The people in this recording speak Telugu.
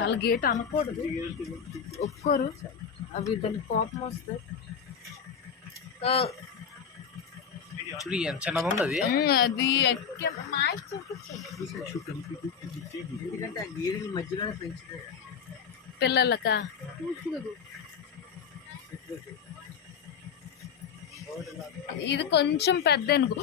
వాళ్ళ గేట్ అనకూడదు, ఒప్పుకోరు. అవి దానికి కోపం వస్తాయి. చిన్నది ఉంది అది. అది పిల్లలకా ఇది కొంచెం పెద్ద అనుకో.